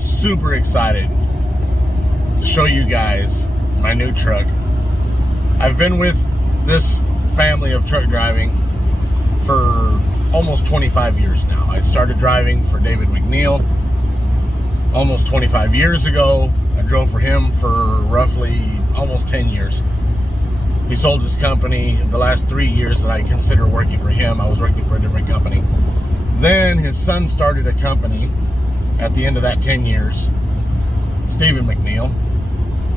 super excited to show you guys my new truck. I've been with this family of truck driving for almost 25 years now. I started driving for David McNeil almost 25 years ago. I drove for him for roughly almost 10 years. He sold his company. The last 3 years that I consider working for him, I was working for a different company. Then his son started a company at the end of that 10 years, Stephen McNeil,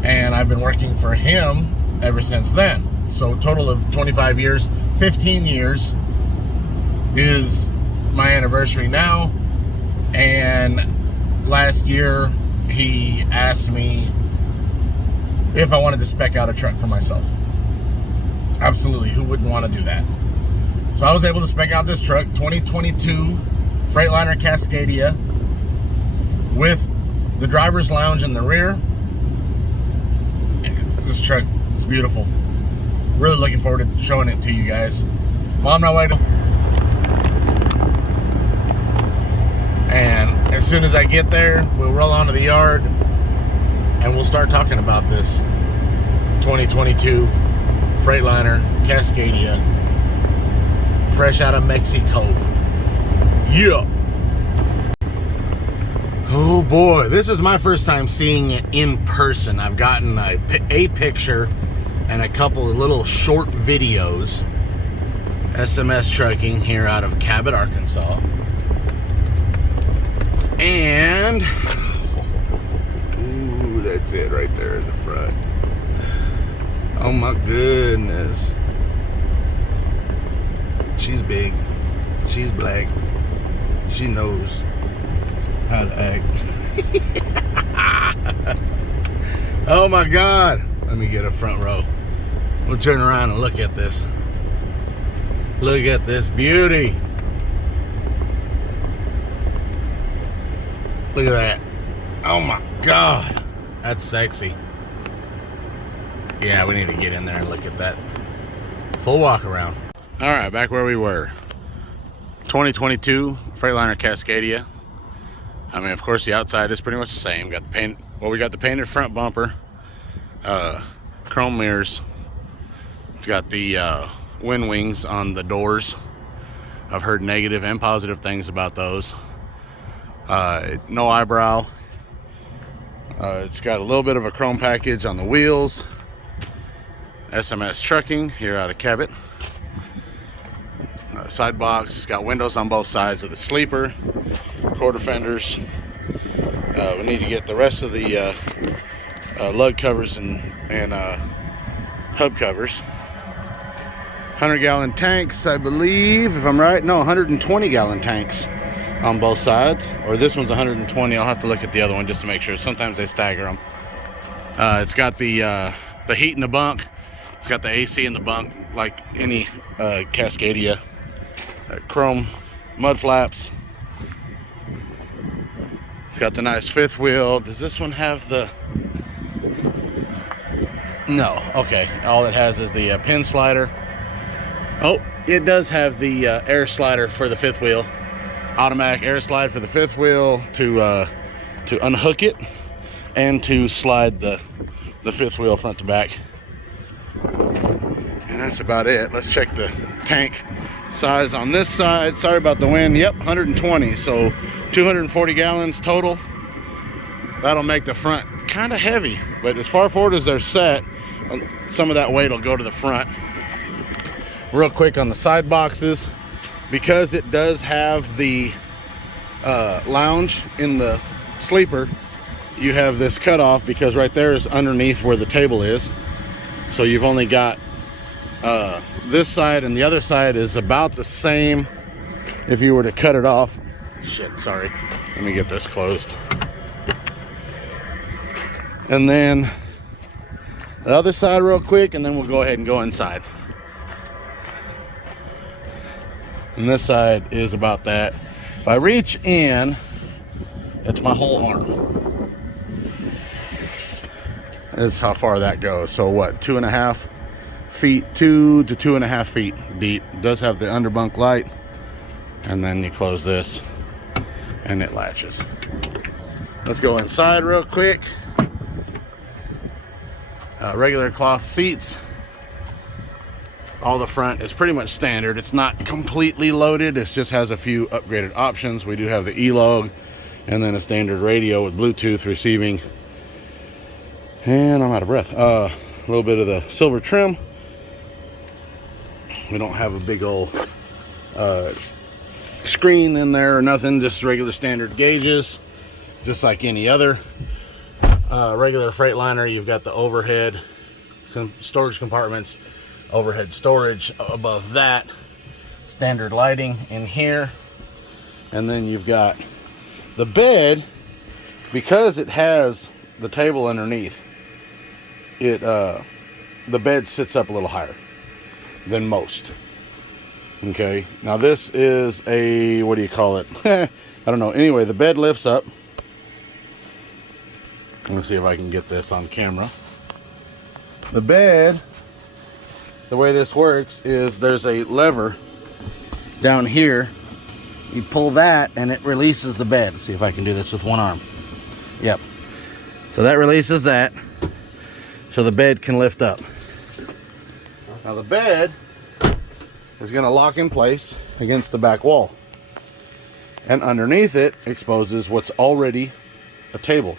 and I've been working for him ever since then. So total of 25 years, 15 years is my anniversary now. And last year he asked me if I wanted to spec out a truck for myself. Absolutely, who wouldn't want to do that? So I was able to spec out this truck, 2022 Freightliner Cascadia, with the driver's lounge in the rear. This truck is beautiful. Really looking forward to showing it to you guys. I'm on my way to... And as soon as I get there, we'll roll onto the yard and we'll start talking about this 2022 Freightliner Cascadia, fresh out of Mexico. Yeah. Oh boy, this is my first time seeing it in person. I've gotten a picture and a couple of little short videos. SMS Trucking here out of Cabot, Arkansas. And ooh, that's it right there in the front. Oh my goodness. She's big. She's black. She knows how to act. Oh my God. Let me get a front row. We'll turn around and look at this. Look at this beauty. Look at that. Oh my God. That's sexy. Yeah, we need to get in there and look at that. Full walk around. All right, back where we were. 2022 Freightliner Cascadia. I mean, of course, the outside is pretty much the same. Got the paint. Well, we got the painted front bumper, chrome mirrors. It's got the wind wings on the doors. I've heard negative and positive things about those. No eyebrow. It's got a little bit of a chrome package on the wheels. SMS Trucking here out of Cabot. Side box. It's got windows on both sides of the sleeper. Quarter fenders. We need to get the rest of the lug covers and hub covers. 100-gallon tanks, I believe, if I'm right. No, 120-gallon tanks on both sides. Or this one's 120. I'll have to look at the other one just to make sure. Sometimes they stagger them. It's got the heat in the bunk. It's got the AC in the bunk, like any Cascadia. Chrome mud flaps. It's got the nice fifth wheel. Does this one have the... No. Okay. All it has is the pin slider. Oh, it does have the air slider for the fifth wheel. Automatic air slide for the fifth wheel to unhook it and to slide the fifth wheel front to back. And that's about it. Let's check the tank size on this side. Sorry about the wind. Yep, 120. So 240 gallons total. That'll make the front kind of heavy. But as far forward as they're set, some of that weight will go to the front. Real quick on the side boxes, because it does have the lounge in the sleeper, you have this cutoff because right there is underneath where the table is. So you've only got this side, and the other side is about the same if you were to cut it off. Shit, sorry. Let me get this closed. And then the other side real quick, and then we'll go ahead and go inside. And this side is about that. If I reach in, it's my whole arm. This is how far that goes. So what, 2.5 feet, 2 to 2.5 feet deep. It does have the underbunk light. And then you close this and it latches. Let's go inside real quick. Regular cloth seats. All the front is pretty much standard. It's not completely loaded. It just has a few upgraded options. We do have the E-Log and then a standard radio with Bluetooth receiving. And I'm out of breath. A little bit of the silver trim. We don't have a big old screen in there or nothing. Just regular standard gauges, just like any other regular Freightliner. You've got the overhead storage compartments, overhead storage above that, standard lighting in here, and then you've got the bed. Because it has the table underneath it, the bed sits up a little higher than most. Okay, now this is a, what do you call it? I don't know. Anyway, the bed lifts up. Let me see if I can get this on camera. The bed, the way this works is there's a lever down here. You pull that and it releases the bed. Let's see if I can do this with one arm. Yep. So that releases that, so the bed can lift up. Now the bed is going to lock in place against the back wall. And underneath it exposes what's already a table.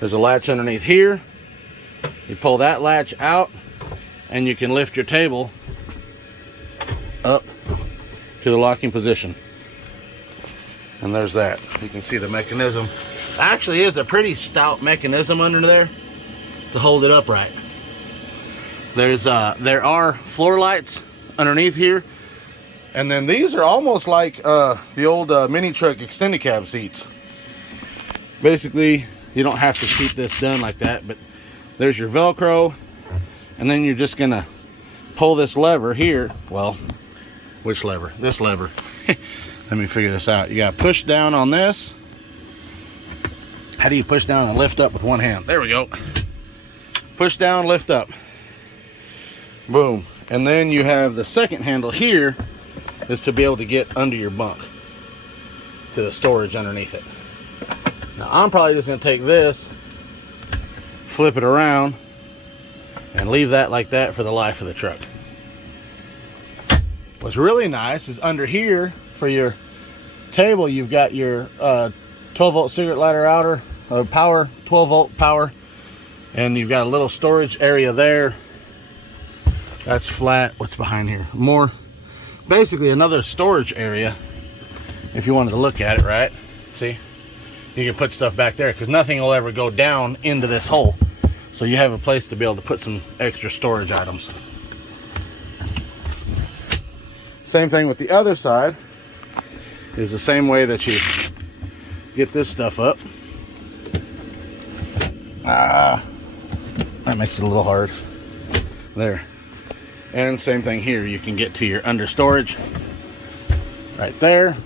There's a latch underneath here. You pull that latch out and you can lift your table up to the locking position. And there's that. You can see the mechanism. Actually is a pretty stout mechanism under there to hold it upright. There are floor lights underneath here, and then these are almost like the old mini truck extended cab seats. Basically, you don't have to keep this done like that, but there's your Velcro, and then you're just gonna pull this lever here. Well, which lever? This lever. Let me figure this out. You gotta push down on this. How do you push down and lift up with one hand? There we go. Push down, lift up. Boom. And then you have the second handle here is to be able to get under your bunk to the storage underneath it. Now I'm probably just going to take this, flip it around, and leave that like that for the life of the truck. What's really nice is under here for your table, you've got your 12-volt cigarette lighter outer power, 12-volt power, and you've got a little storage area there. That's flat. What's behind here? More, basically another storage area if you wanted to look at it, right? See, you can put stuff back there because nothing will ever go down into this hole, so you have a place to be able to put some extra storage items. Same thing with the other side. Is the same way that you get this stuff up. That makes it a little hard. There. And same thing here. You can get to your under storage right there.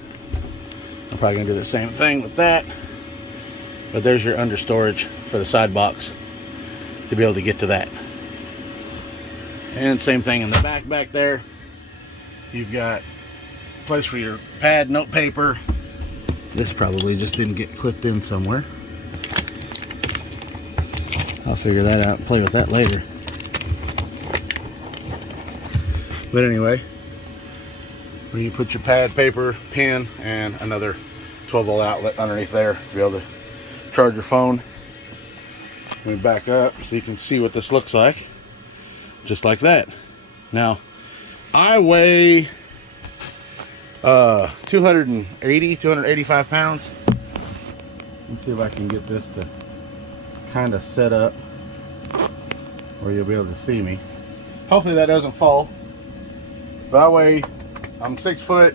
I'm probably gonna do the same thing with that. But there's your under storage for the side box to be able to get to that. And same thing in the back there. You've got a place for your pad, note paper. This probably just didn't get clipped in somewhere. I'll figure that out and play with that later. But anyway, where you put your pad, paper, pen, and another 12-volt outlet underneath there to be able to charge your phone. Let me back up so you can see what this looks like. Just like that. Now, I weigh 285 pounds. Let's see if I can get this to kind of set up where you'll be able to see me. Hopefully that doesn't fall. But I'm 6 foot,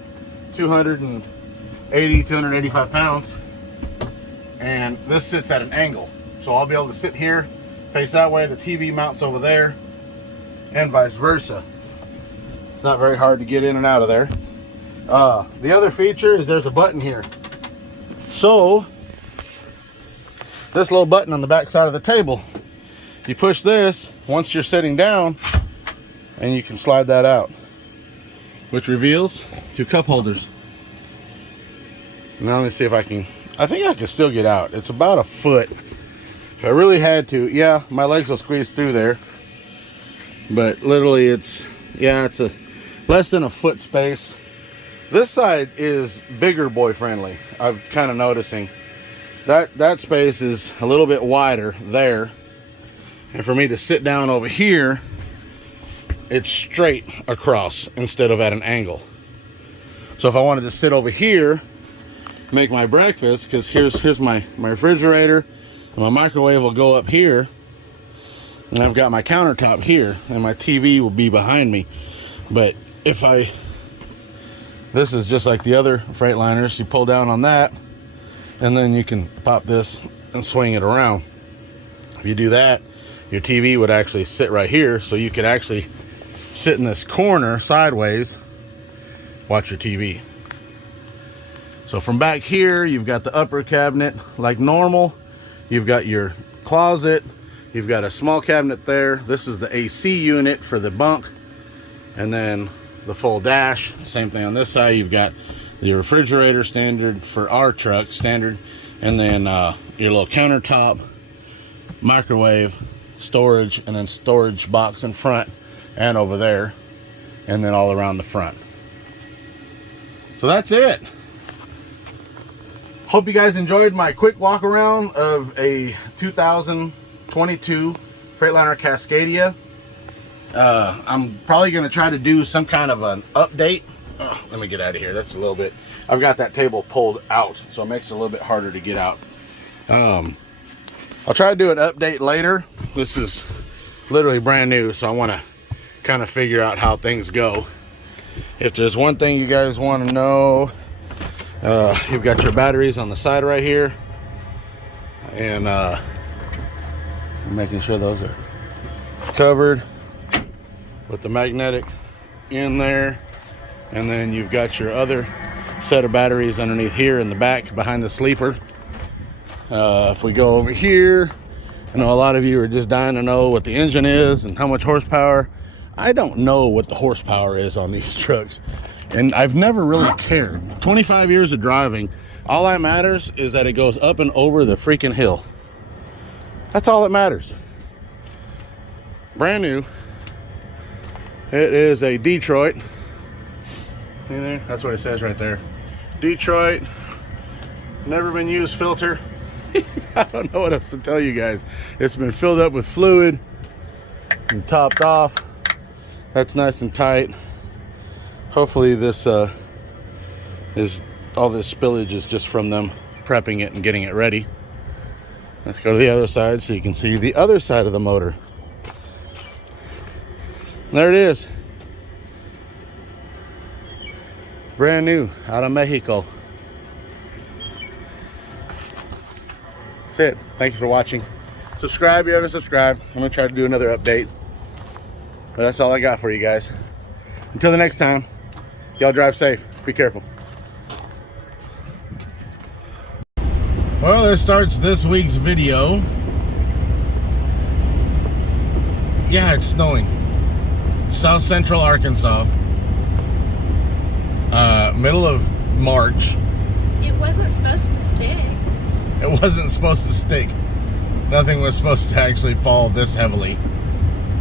285 pounds, and this sits at an angle. So I'll be able to sit here, face that way, the TV mounts over there, and vice versa. It's not very hard to get in and out of there. The other feature is there's a button here. So this little button on the back side of the table, you push this once you're sitting down and you can slide that out, which reveals 2 cup holders. Now let me see if I can I think I could still get out. It's about a foot. If I really had to, yeah, my legs will squeeze through there. But literally it's a less than a foot space. This side is bigger boy friendly. I'm kind of noticing that space is a little bit wider there. And for me to sit down over here, it's straight across instead of at an angle. So if I wanted to sit over here, make my breakfast, because here's my refrigerator, and my microwave will go up here, and I've got my countertop here, and my TV will be behind me. But if this is just like the other Freightliners, you pull down on that, and then you can pop this and swing it around. If you do that, your TV would actually sit right here, so you could actually sit in this corner sideways, watch your TV. So from back here, you've got the upper cabinet like normal. You've got your closet. You've got a small cabinet there. This is the AC unit for the bunk. And then the full dash. Same thing on this side. You've got your refrigerator standard for our truck, standard. And then your little countertop, microwave, storage, and then storage box in front and over there. And then all around the front. So that's it. Hope you guys enjoyed my quick walk around of a 2022 Freightliner Cascadia. I'm probably going to try to do some kind of an update. Oh, let me get out of here. That's a little bit, I've got that table pulled out, so it makes it a little bit harder to get out. I'll try to do an update later. This is literally brand new, so I want to kind of figure out how things go. If there's one thing you guys want to know, you've got your batteries on the side right here, and I'm making sure those are covered with the magnetic in there. And then you've got your other set of batteries underneath here in the back behind the sleeper. If we go over here, I know a lot of you are just dying to know what the engine is and how much horsepower. I don't know what the horsepower is on these trucks, and I've never really cared. 25 years of driving, all that matters is that it goes up and over the freaking hill. That's all that matters. Brand new. It is a Detroit. In there, that's what it says right there. Detroit, never been used filter. I don't know what else to tell you guys. It's been filled up with fluid and topped off. That's nice and tight. Hopefully this is all this spillage is just from them prepping it and getting it ready. Let's go to the other side so you can see the other side of the motor. There it is. Brand new, out of Mexico. That's it. Thank you for watching. Subscribe if you haven't subscribed. I'm going to try to do another update. But that's all I got for you guys. Until the next time, y'all drive safe. Be careful. Well, this starts this week's video. Yeah, it's snowing. South Central Arkansas. Middle of March. It wasn't supposed to stick. It wasn't supposed to stick. Nothing was supposed to actually fall this heavily.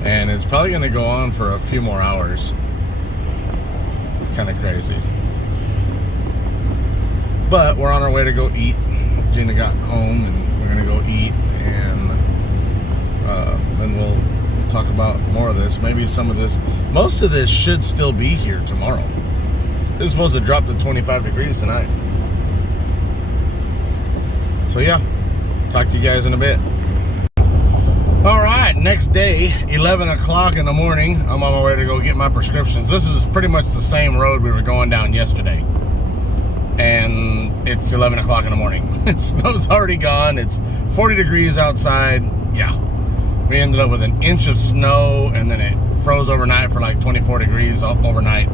And it's probably going to go on for a few more hours. It's kind of crazy. But we're on our way to go eat. Gina got home and we're going to go eat. And then we'll talk about more of this. Maybe some of this. Most of this should still be here tomorrow. This is supposed to drop to 25 degrees tonight. So yeah, talk to you guys in a bit. All right, next day, 11 o'clock in the morning, I'm on my way to go get my prescriptions. This is pretty much the same road we were going down yesterday. And it's 11 o'clock in the morning. Snow's already gone. It's 40 degrees outside. Yeah, we ended up with an inch of snow, and then it froze overnight for like 24 degrees overnight.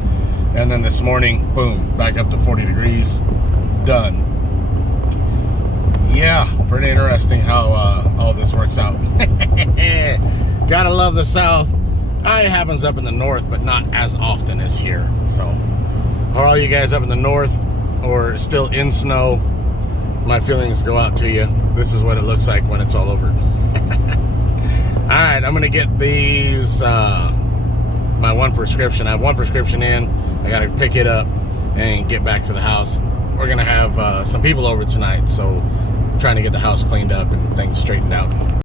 And then this morning, boom, back up to 40 degrees. Done. Yeah, pretty interesting how all this works out. Gotta love the South. It happens up in the north, but not as often as here. So, for all you guys up in the north or still in snow, my feelings go out to you. This is what it looks like when it's all over. Alright, I'm gonna get these my one prescription. I have one prescription in. I gotta pick it up and get back to the house. We're gonna have some people over tonight, so I'm trying to get the house cleaned up and things straightened out.